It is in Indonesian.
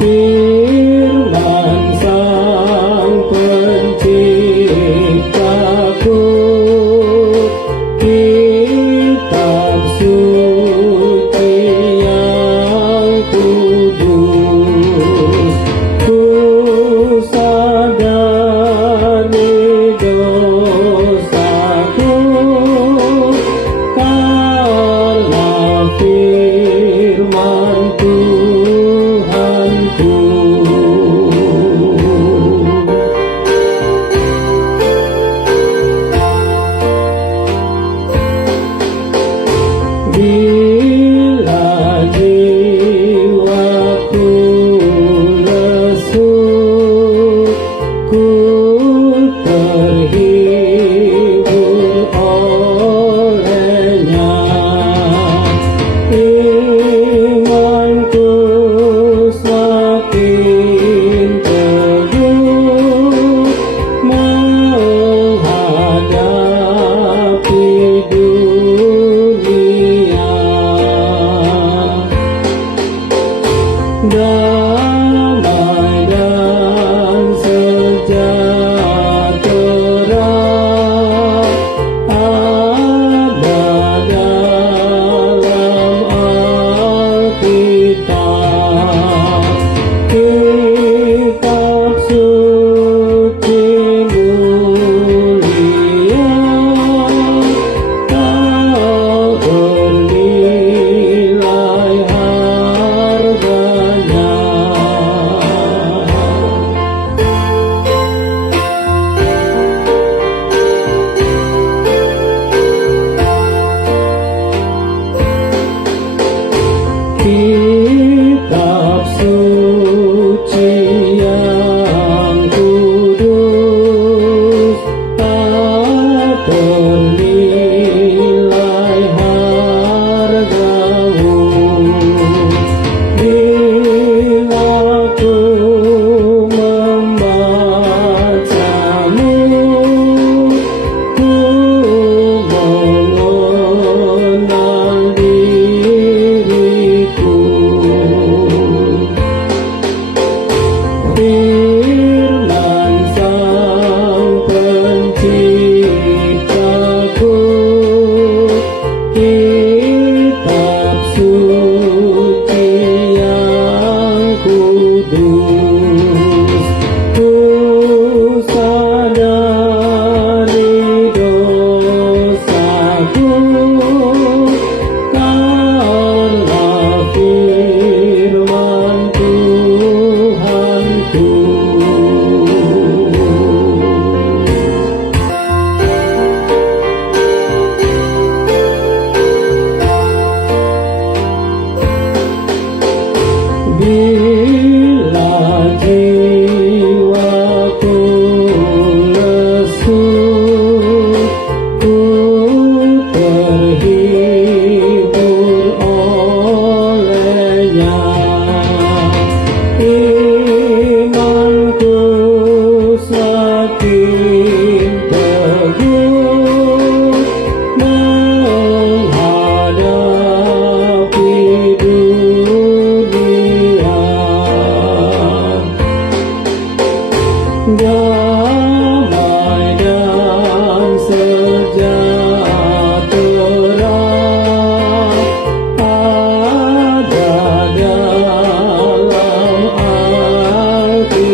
Firman Sang Penciptaku, kitab suci yang kudus, ku sadari dosaku karena firman Tuhanku. Bila jiwaku lesu, ku terhibur olehnya. Imanku semakin teguh menghadapi dunia. Damai dan sejahtera ada dalam Alkitab, kitab suci mulia, tak bernilai harganya. Kitab suci yang kudus, tak bernilai hargamu. Bila ku membacamu, ku mengenal diriku. Firman Sang Penciptaku, kitab suci yang kudus, ku sadari dosaku karena firman Tuhanku. Bila jiwaku lesu, ku terhibur olehnya. Imanku semakin teguh menghadapi dunia. Damai dan sejahtera ada dalam Alkitab,